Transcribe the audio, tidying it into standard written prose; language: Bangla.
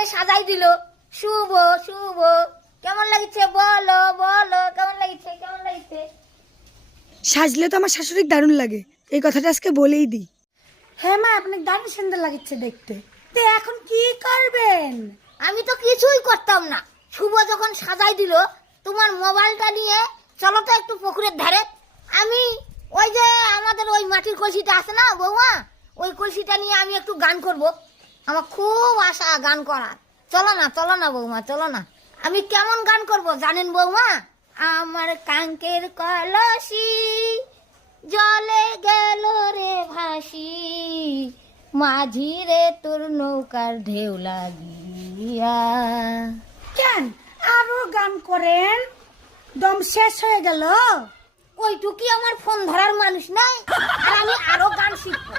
করে সাজাই দিল। শুভ শুভ, কেমন লাগছে বলো বলো, কেমন লাগছে কেমন লাগছে? সাজলে তো আমার শাশুড়ির দারুণ লাগে, এই কথাটা আজকে বলেই দিই। হ্যাঁ মা, আপনার দারুণ সুন্দর লাগছে দেখতে। তো এখন কি করবেন? আমি তো কিছুই করতাম না। শুভ যখন সাজাই দিল, তোমার মোবাইলটা নিয়ে চলো তো একটু পুকুরের ধারে। আমি ওই যে আমাদের ওই মাটির কলসিটা আছে না বৌমা, ওই কলসিটা নিয়ে আমি একটু গান করব। আমার খুব আশা গান করার। চলো না বৌমা, চলো না। আমি কেমন গান করব জানেন বৌমা? আমার কাঙ্কের কলসি জলে গেল রে ভাসি, মাঝি রে তোর নৌকার ঢেউ লাগিয়া। কেন আরো গান করেন? দম শেষ হয়ে গেল। ওইটুকি আমার ফোন ধরার মানুষ নাই, আর আমি আরো গান শিখবো।